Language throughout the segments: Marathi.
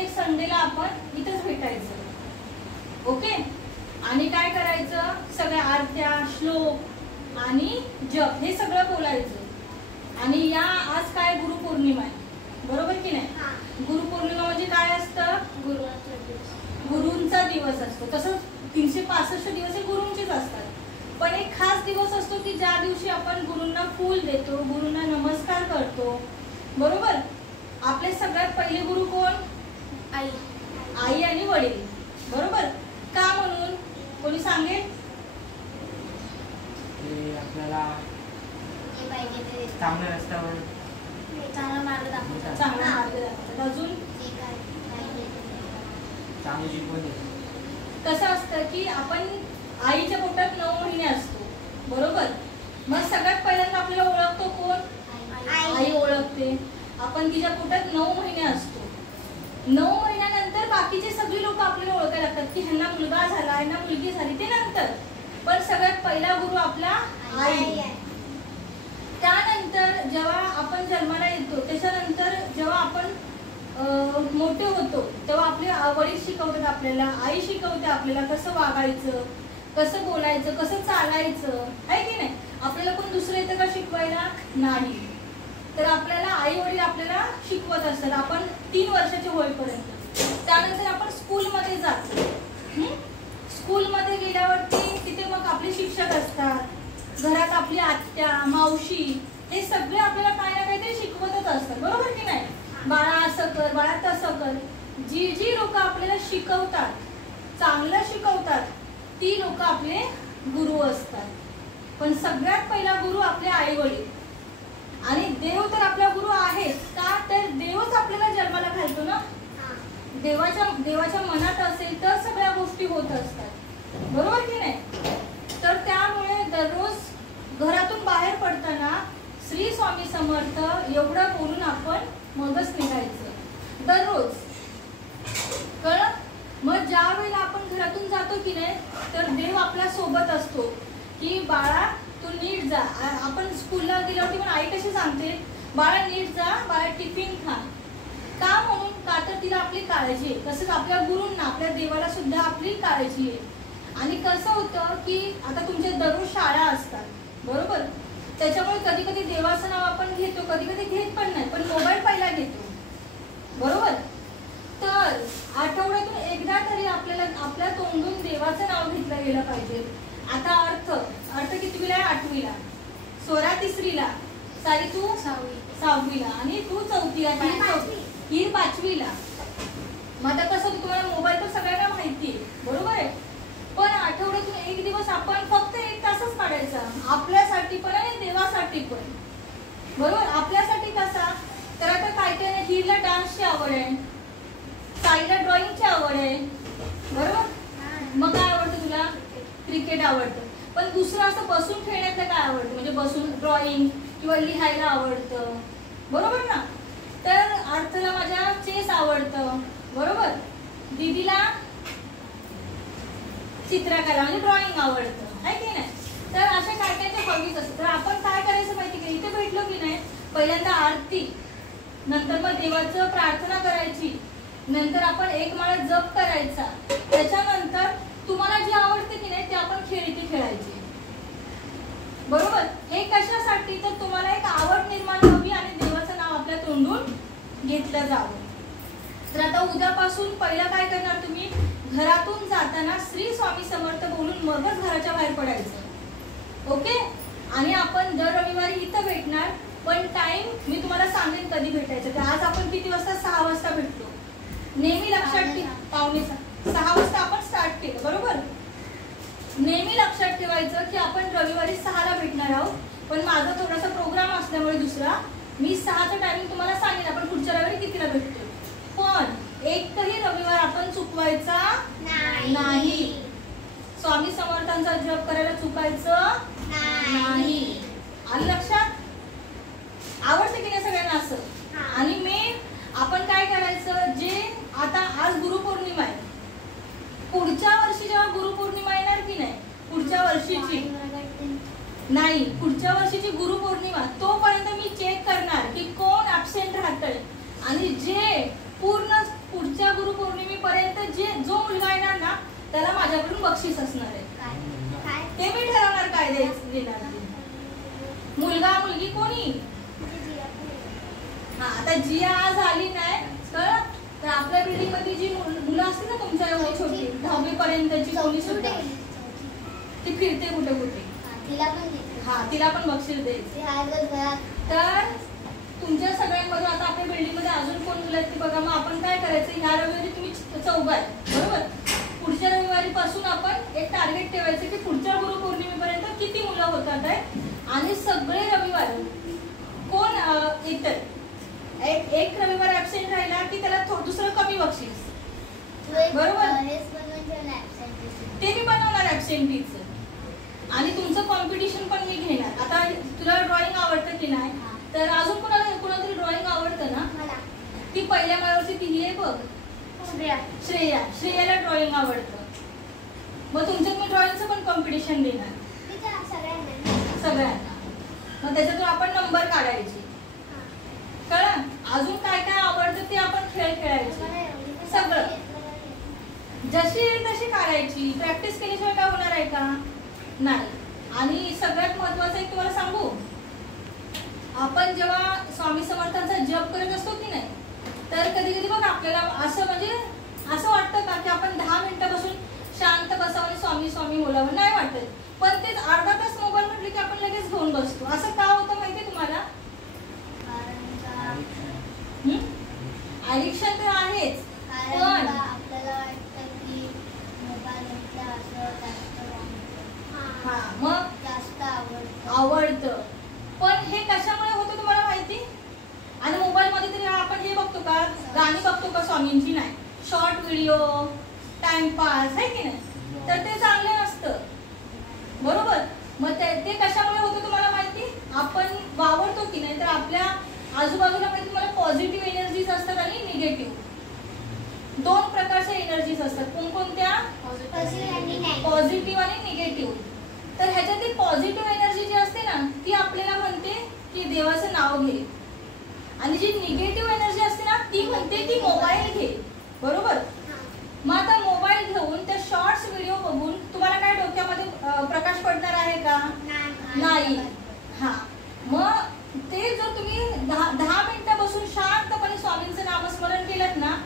प्रत्येक संडेला आपण इथंच भेटायचं. ओके. आणि काय करायचं, सगळ्या आरत्या, श्लोक आणि जप हे सगळं बोलायचं. आणि या आज काय गुरुपौर्णिमा आहे, बरोबर की नाही. गुरुपौर्णिमा म्हणजे काय असतं, गुरूंचा दिवस असतो. तसंच 365 दिवस हे गुरूंचेच असतात, पण एक खास दिवस असतो की ज्या दिवशी आपण गुरूंना फूल देतो, गुरूंना नमस्कार करतो. बरोबर. आपले सगळ्यात पहिले गुरु कोण, आई आणि वडील. बरोबर. का म्हणून कोणी सांगेल. आपल्याला चांगल्या रस्त्यावर चांगला मार्ग दाखवतात. अजून चांगली शिकवण. कसं असतं की आपण आईच्या पोटात 9 महिने असतो. बरोबर. मग सगळ्यात पहिल्यांदा आपल्याला ओळखतो कोण, आई ओळखते. आपण तिच्या पोटात 9 महिने असतो. 9 महिन्यानंतर बाकीचे सगळी लोक आपल्याला ओळखायला लागतात की ह्यांना मुलगा झाला, ह्यांना मुलगी झाली, ते नंतर. पण सगळ्यात पहिला गुरु आपला आई. त्यानंतर जेव्हा आपण जन्माला येतो, त्याच्यानंतर जेव्हा आपण मोठे होतो तेव्हा आपले वडील शिकवतात आपल्याला, आई शिकवते आपल्याला कसं वागायचं, कसं बोलायचं, कसं चालायचं, आहे की नाही. आपल्याला कोण दुसरं येतं का शिकवायला, नाही. तर आपल्याला आई वडील आपल्याला शिकवत असतात आपण 3 वर्षाचे होईपर्यंत. त्यानंतर आपण स्कूलमध्ये जातो. स्कूलमध्ये गेल्यावरती तिथे मग आपले शिक्षक असतात, घरात आपली आत्या, मावशी, हे सगळे आपल्याला काही ना काहीतरी शिकवतच असतात. बरोबर की नाही. बाळा असं कर, बाळा तसं कर. जी लोक आपल्याला शिकवतात, चांगलं शिकवतात, ती लोक आपले गुरु असतात. पण सगळ्यात पहिला गुरु आपले आई वडील. आणि देव तर आपला गुरु आहेच का, तर देवच आपल्याला जन्माला घालतो ना. देवाच्या मनात असेल तर सगळ्या गोष्टी होत असतात. बरोबर की नाही. तर त्यामुळे दररोज घरातून बाहेर पडताना श्री स्वामी समर्थ एवढं बोलून आपण मगच निघायचं दररोज. कळलं. मग ज्या वेळेला आपण घरातून जातो की नाही, तर देव आपल्या सोबत असतो की बाळा तू नीट जा. आपण स्कूलला गेल्यावरती पण आई कशी सांगते, बाळा नीट जा, बाळा टिफिन खा. का म्हणून, का तर तिला आपली काळजी आहे. तसंच आपल्या गुरूंना, आपल्या देवाला सुद्धा आपली काळजी आहे. आणि कसं होतं की आता तुमच्या दररोज शाळा असतात. बरोबर. त्याच्यामुळे कधी कधी देवाचं नाव आपण घेतो, कधी कधी घेत पण नाही, पण मोबाईल पहिला घेतो. बरोबर. तर आठवड्यातून एकदा तरी आपल्याला आपल्या तोंडून देवाचं नाव घेतलं गेलं पाहिजे. आता अर्थ कितवीला आहे, 8वीला, स्वरा 3रीला, सारी तू 6वीला आणि तू 4थीला, ही 5वीला. मग आता कसं तुम्हाला मोबाईल तर सगळ्यांना माहिती आहे. बरोबर आहे. पण आठवड्यातून एक दिवस आपण फक्त 1 तासच काढायचा आपल्यासाठी पण आणि देवासाठी पण. बरोबर. आपल्यासाठी कसा, तर आता काय काय, हिला डान्सची आवड आहे, साईला ड्रॉइंगची आवड आहे. बरोबर. मग काय आवडतं तुला, क्रिकेट आवडतं. पण दुसरं असं बसून खेळण्याचं काय आवडतं, म्हणजे बसून ड्रॉइंग किंवा लिहायला आवडतं. बरोबर ना. तर अर्थला माझ्या चेस आवडतं. बरोबर. दीदीला चित्रकला म्हणजे ड्रॉइंग आवडतं, आहे की नाही. तर अशा काय काय हॉबीज असतात. तर आपण काय करायचं माहिती का, इथे भेटलो की नाही, पहिल्यांदा आरती, नंतर मग देवाचं प्रार्थना करायची, नंतर आपण 1 माळा जप करायचा. त्याच्यानंतर तुम्हाला जे आवडते की नाही ते आपण खेळती खेळायची. बरोबर. हे कशासाठी, तर तुम्हाला एक आवड निर्माण व्हावी आणि देवाचं नाव आपल्या तोंडून घेतलं जावं. तर आता उद्यापासून पहिला काय करणार तुम्ही, घरातून जाताना श्री स्वामी समर्थ बोलून मगच घराच्या बाहेर पडायचं. ओके. आणि आपण दर रविवारी इथं भेटणार, पण टाइम मी तुम्हाला सांगेन कधी भेटायचं. तर आज आपण किती वाजता, 6 वाजता भेटलो. नेहमी लक्षात ठेवा, 5:45 वाजता आपण स्टार्ट केलं. बरोबर. नेहमी लक्षात ठेवायचं की आपण रविवारी 6ला भेटणार आहोत. पण माझा थोडासा प्रोग्राम असल्यामुळे दुसरा, मी 6चं टायमिंग तुम्हाला सांगेन आपण पुढच्या रविवारी कितीला भेटतो. पण एकही रविवार आपण चुकवायचा नाही. स्वामी समर्थांचा जप करायला चुकायचं नाही. आलं लक्षात. आवडतं की नाही सगळ्यांना असं. आणि मेन आपण काय करायचं, जे आता आज गुरुपौर्णिमा आहे, पुढच्या वर्षी जेव्हा गुरुपौर्णिमा येणार की नाही, पुढच्या वर्षीची नाही, पुढच्या वर्षीची गुरुपौर्णिमा, तोपर्यंत मी चेक करणार की कोण ऍब्सेंट राहतंय आणि जे पूर्ण पुढच्या त्याला माझ्याकडून बक्षीस असणार आहे. ते मी ठरवणार काय द्यायचं देणार. मुलगा मुलगी कोणी. हा आता जिया आज आली नाही तर आपल्या बिल्डिंग मध्ये जी मुलं असते ना तुमच्या एवढी छोटी 10वी पर्यंतची कोणी सुद्धा ती फिरते कुठे कुठे तिला पण बक्षीस द्यायचं. तर तुमच्या सगळ्यांमध्ये आता आपल्या बिल्डिंग मध्ये अजून कोण मुलं आहेत ती बघा. मग आपण काय करायचं ह्या रविवारी तुम्ही 4 आहे बरोबर. पुढच्या रविवारी पासून आपण एक टार्गेट ठेवायचं की पुढच्या गुरुपौर्णिमेपर्यंत किती मुलं होतात आहे आणि सगळे रविवार कोण येतात. एक रविवार ऍबसेंट राहिला की त्याला दुसरं कमी बक्षीस बरोबर. ते मी बनवणार ऍबसेंटीचं आणि तुमचं कॉम्पिटिशन पण मी घेणार. आता तुला ड्रॉइंग आवडतं की नाही तर अजून कोणाला तरी ड्रॉइंग आवडतं ना. ती पहिल्या माळ्यावरची ती आहे बघ श्रेयाला ड्रॉइंग आवडतं. मग तुमच्यात मी ड्रॉइंगचं पण कॉम्पिटिशन देणार सगळ्यांना. मग त्याच्यातून आपण नंबर काढायचे कळलं. अजून काय काय आवडतं ते आपण खेळ खेळायचे सगळं जशी तशी काढायची. प्रॅक्टिस केल्याशिवाय काय होणार आहे का नाही. आणि सगळ्यात महत्वाचं एक तुम्हाला सांगू आपण जेव्हा स्वामी समर्थांचा जप करत असतो की नाही तर कधी कधी बघा आपल्याला असं म्हणजे असं वाटतं का की आपण 10 मिनिटं बसून शांत बसावं आणि स्वामी स्वामी बोलावं नाही वाटत. पण तेच अर्धा तास मोबाईल म्हटले की आपण लगेच घेऊन बसतो. असं का होतं माहितीये तुम्हाला. ऍडिक्शन तर आहेच पण मग जास्त आवडतं. पण हे कशामुळे होतं तुम्हाला माहिती. आणि मोबाईल मध्ये तरी आपण हे बघतो का गाणी बघतो का स्वामींची नाही. शॉर्ट व्हिडिओ टाइमपास आहे की नाही तर ते चांगलं नसतं बरोबर. मग ते कशामुळे होतं तुम्हाला माहिती. आपण वावरतो की नाही तर आपल्या आजूबाजूला काही तुम्हाला पॉझिटिव्ह एनर्जीज असतात आणि निगेटिव्ह. 2 प्रकारच्या एनर्जीज असतात. कोणकोणत्या पॉझिटिव्ह आणि निगेटिव्ह. तर ह्याच्यातली पॉझिटिव्ह एनर्जी जी असते ना ती आपल्याला म्हणते की देवाचं नाव घे आणि जी निगेटिव्ह एनर्जी असते ना ती म्हणते की मोबाईल घे बरोबर. मग आता मोबाईल घेऊन त्या शॉर्ट्स व्हिडिओ बघून तुम्हाला काय डोक्यामध्ये प्रकाश पडणार आहे का नाही. हा मग ते जर तुम्ही 10 मिनिटं बसून शांतपणे स्वामींचं नामस्मरण केलं ना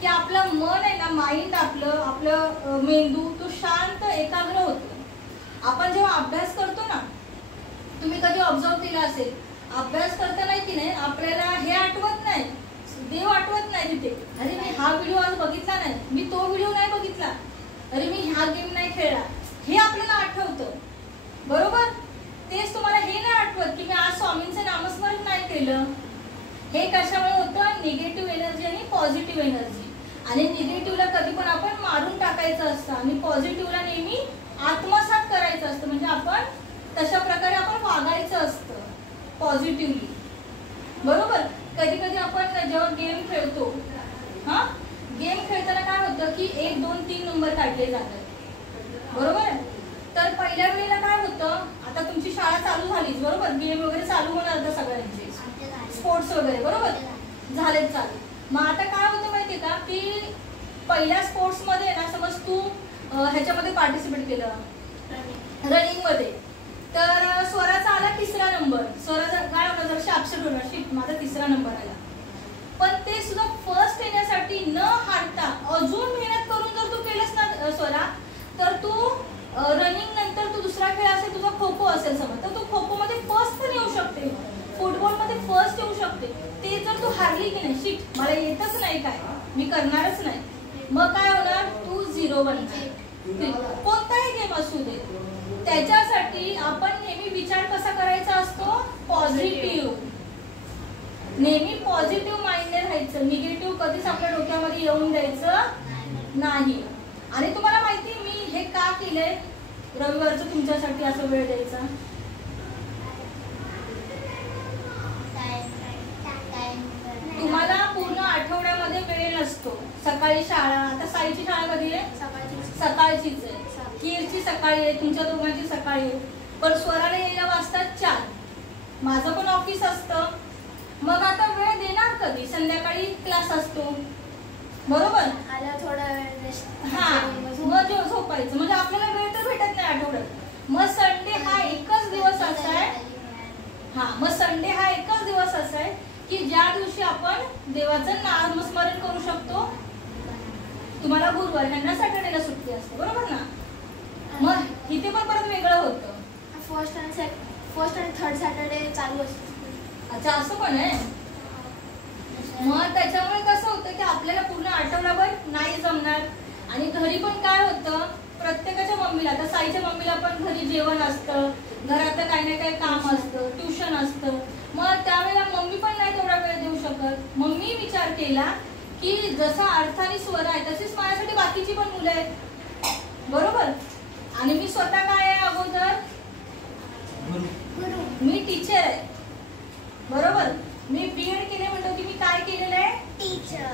की आपलं मन आहे ना माइंड आपलं मेंदू तो शांत एकाग्र होतो. आपण जेव्हा अभ्यास करतो ना तुम्ही कधी ऑब्झर्व केला असेल अभ्यास करताना की नाही आपल्याला हे आठवत नाही देव आठवत नाही तिथे. अरे मी हा व्हिडिओ आज बघितला नाही मी तो व्हिडिओ नाही बघितला अरे मी हा गेम नाही खेळला हे आपल्याला आठवतं बरोबर. तेच तुम्हाला हे नाही आठवत की मी आज स्वामींचं नामस्मरण नाही केलं. हे कशामुळे होतं निगेटिव्ह एनर्जी आणि पॉझिटिव्ह एनर्जी. आणि निगेटिव्हला कधी पण आपण मारून टाकायचं असतं आणि पॉझिटिव्हला नेहमी आत्मसात करायचं असतं. म्हणजे आपण तशा प्रकारे आपण वागायचं असतं पॉझिटिव्हली बरोबर. कधी कधी आपण जेव्हा गेम खेळतो गेम खेळताना काय होतं की 1 2 3 नंबर काढले जातात बरोबर. तर पहिल्या वेळेला काय होतं आता तुमची शाळा चालू झालीच बरोबर. गेम वगैरे चालू होणार होतं सगळ्यांचे स्पोर्ट्स वगैरे बरोबर झालेच चालू. मग आता काय होतं माहितीये का की पहिल्या स्पोर्ट्स मध्ये ना समज तू ह्याच्यामध्ये पार्टिसिपेट केलं रनिंग मध्ये तर स्वराचा आला 3रा नंबर. स्वराचा काय होणार जरा अक्षर होणार शिट माझा 3रा नंबर आला. पण ते सुद्धा फर्स्ट येण्यासाठी न हारता अजून मेहनत करून जर तू केलंस ना स्वरा तर तू रनिंग नंतर तू दुसरा खेळ असेल तुझा खो खो असेल समज तर तू खो खो मध्ये फर्स्ट पण येऊ शकते फुटबॉल मध्ये फर्स्ट येऊ शकते. ते जर तू हारली की नाही शिट मला येतच नाही काय मी करणारच नाही मग काय होणार तू 0 बनणार. कोणताही गेम असू दे त्याच्यासाठी आपण नेहमी विचार कसा करायचा असतो पॉझिटिव्ह. नेहमी पॉझिटिव्ह माइंडने राहायचं. निगेटिव्ह कधीच आपल्या डोक्यामध्ये येऊन द्यायचं नाही. आणि तुम्हाला माहिती मी हे का केलंय रविवारचं तुमच्यासाठी असं वेळ द्यायचा. तुम्हाला पूर्ण आठवड्यामध्ये वेळ नसतो. सकाळी शाळा आता साईची शाळा कधी आहे सकाळचीच आहे. कीरची सकाळी आहे तुमच्या दोघांची सकाळी आहे. पण स्वराला यायला वाजतात 4. माझं पण ऑफिस असतं. मग आता वेळ देणार कधी संध्याकाळी क्लास असतो बरोबर. आला थोडा वेळ रेस्ट. हा मग झोपायचं, म्हणजे आपल्याला वेळ तर भेटत नाही आठवड्यात. मग संडे हा एकच दिवस असा आहे, हा मग संडे हा एकच दिवस असा आहे की ज्या दिवशी आपण देवाचं नामस्मरण करू शकतो. तुम्हाला गुरुवार, ह्यांना सॅटर्डेला सुट्टी असते, बरोबर ना. मग इथे पण परत वेगळं होतं. फर्स्ट आणि थर्ड सॅटर्डे चालू असतं. अच्छा, असं पण आहे. मग त्याच्यामुळे कसं होतं की आपल्याला पूर्ण आठवडाभर नाही जमणार. आणि घरी पण काय होतं, प्रत्येकाच्या मम्मीला, आता साईच्या मम्मीला पण घरी जेवण असतं, घरातलं काही ना काही काम असतं, ट्युशन असतं. मग त्यावेळेला मम्मी पण नाही तेवढा वेळ देऊ शकत. मग मी विचार केला की जसा अर्थ आणि स्वर आहे तशीच माझ्यासाठी बाकीची पण मुलं आहेत, बरोबर. आणि मी स्वतः काय आहे, अगोदर मी टीचर आहे, बरोबर. मी बीएड केले म्हणतो की मी काय केलेलं आहे,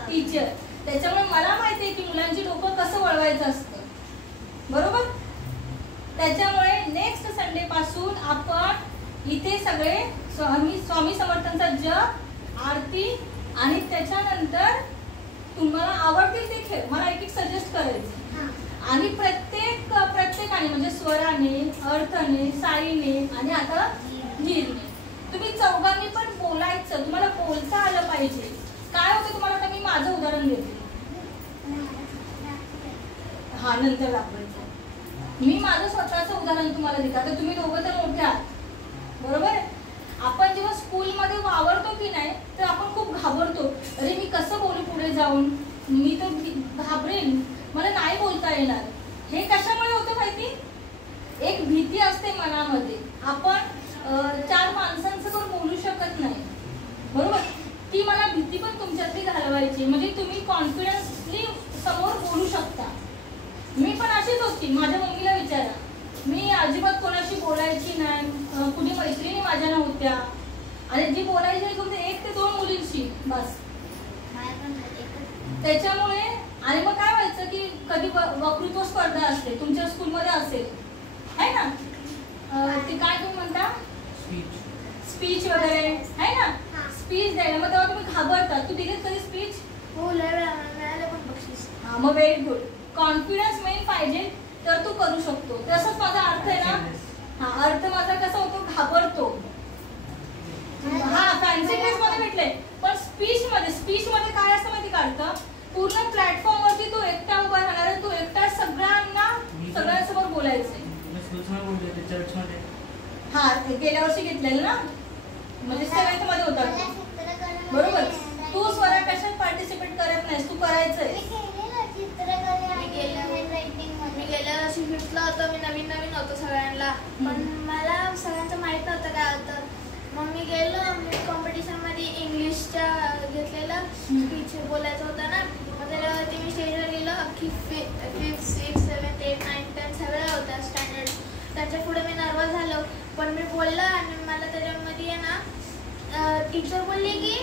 टीचर. त्याच्यामुळे मला माहिती आहे की मुलांची डोकं कसं वळवायचं असतं, बरोबर. त्याच्यामुळे नेक्स्ट संडे पासून आपण इथे सगळे स्वामी समर्थांचा जप, आरती आणि त्याच्यानंतर तुम्हाला आवडतील ते खेळ मला एक सजेस्ट करायचं. आणि प्रत्येकाने म्हणजे स्वराने, अर्थाने, साईने आणि आता धीरने तुम्ही चौघांनी पण बोलायचं. तुम्हाला बोलता आलं पाहिजे. काय होतं तुम्हाला, आता मी माझं उदाहरण देते, हा नंतर दाखवायचं. मी माझं स्वतःचं उदाहरण तुम्हाला देते. आता तुम्ही दोघं तर मोठे आहात, बरोबर. आपण जेव्हा स्कूलमध्ये वावरतो की नाही तर आपण खूप घाबरतो. अरे मी कसं बोलू पुढे जाऊन, मी तर घाबरेन, मला नाही बोलता येणार. हे कशामुळे होतं माहिती, एक भीती असते मनामध्ये. आपण 4 माणसांसमोर बोलू शकत नाही, बरोबर. ती मला भीती पण तुमच्यातली घालवायची, म्हणजे तुम्ही कॉन्फिडन्सली समोर बोलू शकता. मी पण अशीच होती. माझ्या मम्मीला विचारा, मी अजिबात कोणाशी बोलायची नाही. कुणी मैत्रिणी माझ्या नव्हत्या. आणि जी बोलायची फक्त 1 ते 2 मुलींशी बस. त्याच्यामुळे आणि मग काय व्हायचं की कधी वक्तृत्व स्पर्धा असते, तुमच्या स्कूलमध्ये असेल आहे ना, ते काय तुम्ही म्हणता, स्पीच वगैरे आहे ना, स्पीच द्यायला. मग तेव्हा तुम्ही घाबरता. तू दिलीस कधी स्पीच? हो, मिळालं पण बक्षीस. हा मग व्हेरी गुड. कॉन्फिडन्स मेन पाहिजे तर तू करू शकतो. तसंच माझा अर्थ आहे ना, हा अर्थ माझा कसा होतो, घाबरतो. हा फॅन्सी ड्रेस मध्ये भेटले, पण स्पीच मध्ये काय असतं माहिती काढतं, पूर्ण प्लॅटफॉर्म वरती तू एकटा उभा राहणार आहे. तू एकटा सगळ्यांसमोर बोलायचंय. हा गेल्या वर्षी घेतलेलं ना, म्हणजे 7th मध्ये होता बरोबर. तू स्वरा कशात पार्टिसिपेट करत नाहीस, तू करायचंय. मी गेल्या वर्षी 5th ला होतो. मी नवीन होतो सगळ्यांना, पण मला सगळ्यांचं माहित नव्हतं काय होतं. मग मी गेलो, मी कॉम्पिटिशन मध्ये इंग्लिशच्या घेतलेलं स्पीच बोलायचं होतं ना. मग त्याच्यावरती मी स्टेजवर गेलो. अख्खी 5th, 6th, 7th, 8th, 9th, 10th सगळ्या होत्या स्टँडर्ड. त्याच्या पुढे मी नर्वस झालो, पण मी बोललो. आणि मला त्याच्यामध्ये आहे ना टीचर बोलली की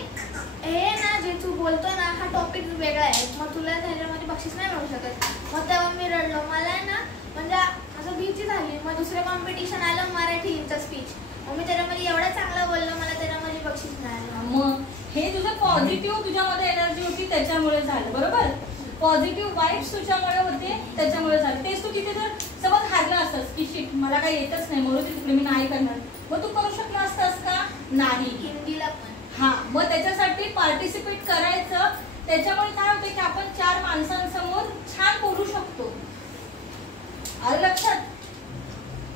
हे ना जे तू बोलतो ना हा टॉपिक वेगळा आहे, मग तुला त्याच्यामध्ये बक्षीस नाही मिळू शकत. मग तेव्हा मी रडलो. मला आहे ना म्हणजे असं भीती झाली. मग दुसरं कॉम्पिटिशन आलं मराठीचं स्पीच. मग मी त्याच्यामध्ये एवढा चांगला बोललो, मला त्याच्यामध्ये बक्षीस मिळालं. मग हे तुझं पॉझिटिव्ह, तुझ्यामध्ये एनर्जी होती त्याच्यामुळे झालं, बरोबर. पॉझिटिव्ह वाईब्स तुझ्यामुळे होते त्याच्यामुळे झालं. तेच तू तिथे जर समज हारला असतास की शिट मला काही येतच नाही म्हणून तिकडे मी नाही करणार, मग तू करू शकला असतास का, नाही. हिंदीला पण हा मग त्याच्यासाठी पार्टिसिपेट करायचं. त्याच्यामुळे काय होतं की आपण 4 माणसांसमोर छान बोलू शकतो. आलं लक्षात,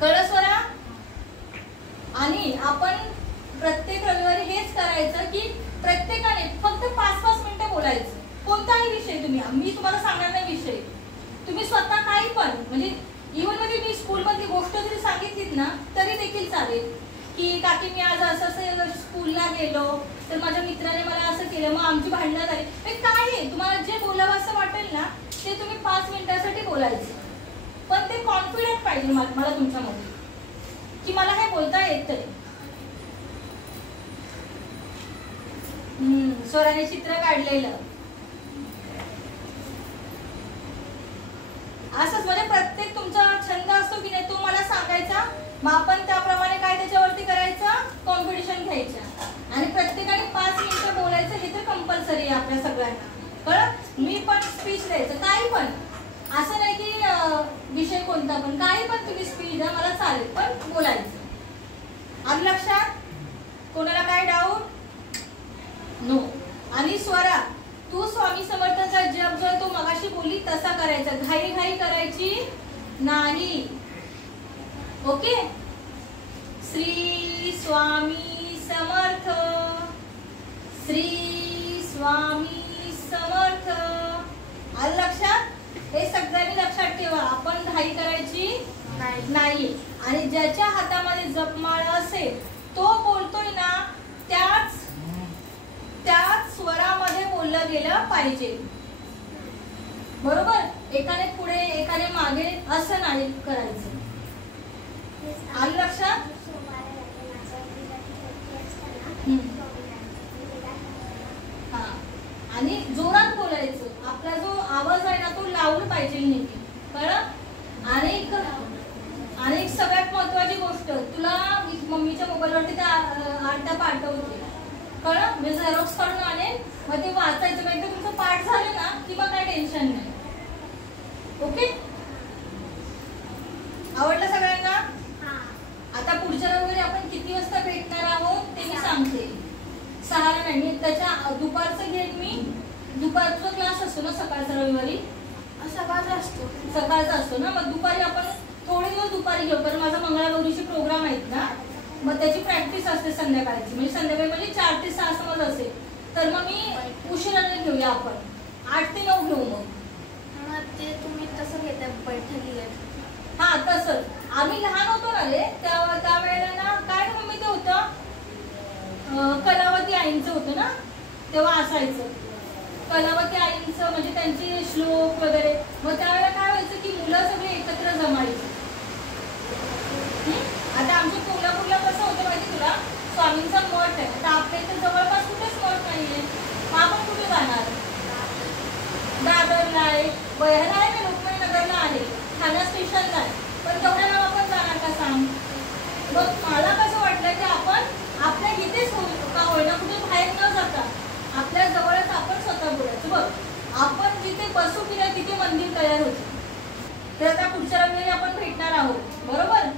कळलं स्वरा. आणि आपण प्रत्येक रविवारी हेच करायचं की प्रत्येकाने फक्त 5-5 मिनिटं बोलायचं. कोणताही विषय मी तुम्हाला सांगणार नाही विषय, तुम्ही स्वतः काही पण, म्हणजे इव्हन मध्ये मी स्कूलमधली गोष्ट जरी सांगितलीत ना तरी देखील चालेल. की काकी मी आज असं स्कूलला गेलो तर माझ्या मित्राने मला असं केलं, मग आमची भांडणं झाली. काय आहे तुम्हाला जे बोलावं असं वाटेल ना ते तुम्ही 5 मिनिटासाठी बोलायचं. पण ते कॉन्फिडंट पाहिजे मला तुमच्यामध्ये की मला हे बोलता येतंय. स्वराने चित्र काढलेलं असंच, म्हणजे प्रत्येक तुमचा छंद असतो की नाही तो मला सांगायचा. मग आपण त्याप्रमाणे काय त्याच्यावरती करायचं, कॉम्पिटिशन घ्यायचं. आणि प्रत्येकाने 5 मिनिटं बोलायचं. हे तर कंपल्सरी आहे आपल्या सगळ्यांना, कळलं. मी पण स्पीच द्यायचं, काही पण. असं नाही की विषय कोणता पण, काही पण तुम्ही स्पीच द्या, मला चालेल, पण बोलायचं. आलं लक्षात? कोणाला काय डाऊट? नो. आणि स्वरा, तू स्वामी समर्थांचा जप जो तो मगाशी बोलली तसा करायचा, घाई घाई करायची नाही. ओके. श्री स्वामी समर्थ, श्री स्वामी समर्थ. आलं लक्षात? हे सगळ्यांनी लक्षात ठेवा, आपण घाई करायची नाही. आणि ज्याच्या हातामध्ये जपमाळ असेल तो बोलतोय ना, त्याच स्वरामध्ये बोललं गेलं पाहिजे. बरोबर? एकाने पुढे एकाने मागे असं नाही करायचं. आलं लक्षात? हा. आणि जोरात बोलायचं. आपला जो आवाज आहे ना तो लावून पाहिजे नेहमी. कळलं? आणि एक सगळ्यात महत्वाची गोष्ट, तुला मम्मीच्या मोबाईलवरती त्या आरत्या पाठवते. कळलं? मी झेरॉक्स काढून आणेन, मग ते वाचायचं. म्हणजे तुमचं पाठ झालं ना की मग काय टेन्शन नाही. ओके? आवडलं सगळ्यांना? आता पुढच्या रविवारी आपण किती वाजता भेटणार आहोत ते मी सांगते. 6ला नाही, मी त्याच्या दुपारचं घेईन. मी दुपारचा क्लास असतो ना सकाळचा, रविवारी सकाळचा असतो ना, मग दुपारी आपण थोडे दिवस दुपारी घेऊ, कारण माझा मंगळागौरीचे प्रोग्राम आहेत ना, मग त्याची प्रॅक्टिस असते संध्याकाळची. म्हणजे संध्याकाळी म्हणजे 4 ते 6 समज असेल, तर मग मी उशिराने घेऊया. आपण 8 ते 9 घेऊ. मग ते तुम्ही तसं घेताय बैठकी? हा, तसं. आम्ही लहान होतो ना रे, त्यावेळेला ना काय मम्मी ते होतं, कलावती आईंचं होतं ना, तेव्हा असायचं कलावती आईंचं, म्हणजे त्यांचे श्लोक वगैरे. मग त्यावेळेला काय व्हायचं की मुलं सगळे एकत्र जमायचे. आता आमच्या कोल्हापूरला कसं होतं माहिती तुला, स्वामींचा मठ आहे. आता आपल्या इथे जवळपास कुठेच मठ नाहीये, मग आपण कुठे जाणार? दादरला आहे, वह्याला आहे ना, लोकमान्यनगरला आहे, ठाणे स्टेशनला आहे, पण तेवढ्या नाव आपण जाणार का सांग? मग मला कसं वाटलं की आपण आपल्या इथेच का होईना, कुठे बाहेर न जाता आपल्या जवळच आपण स्वतः बोलायचं. बघ, आपण जिथे बसू किंवा तिथे मंदिर तयार होते. तर आता पुढच्या रविवारी आपण भेटणार आहोत. बरोबर?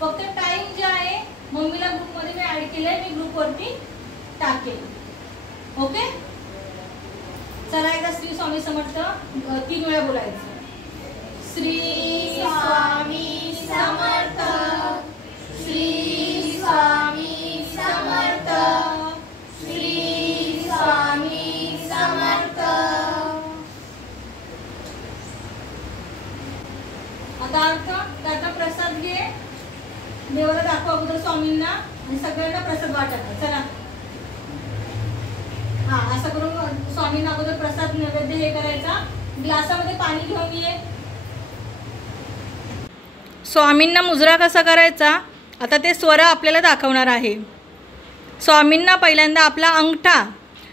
फक्त टाइम जे आहे मम्मीला ग्रुपमध्ये मी ऍड केलंय, मी ग्रुपवरती टाकेल. ओके? चला एकदा श्री स्वामी समर्थ 3 वेळा बोलायचं. श्री स्वामी समर्थ, श्री स्वामी समर्थ, श्री स्वामी समर्थ. आता अर्थ त्याचा प्रसाद घे, देवाला दाखवा अगोदर स्वामींना, आणि सगळ्यांना प्रसाद वाटायचा. चला, हा, असं करून स्वामींना अगोदर प्रसाद नैवेद्य हे करायचा. ग्लासामध्ये पाणी घेऊन ये. स्वामींना मुजरा कसा करायचा आता ते स्वरा आपल्याला दाखवणार आहे. स्वामींना पहिल्यांदा आपला अंगठा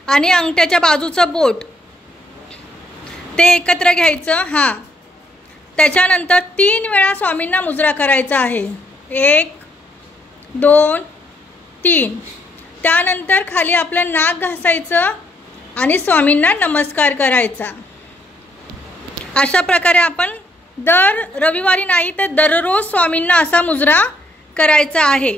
आणि अंगठ्याच्या बाजूचं बोट ते एकत्र घ्यायचं. हां, त्याच्यानंतर 3 वेळा स्वामींना मुजरा करायचा आहे. 1 2 3. त्यानंतर खाली आपलं नाक घासायचं आणि स्वामींना नमस्कार करायचा. अशा प्रकारे आपण दर रविवारी नाही तर दररोज स्वामींना असा मुजरा करायचा आहे.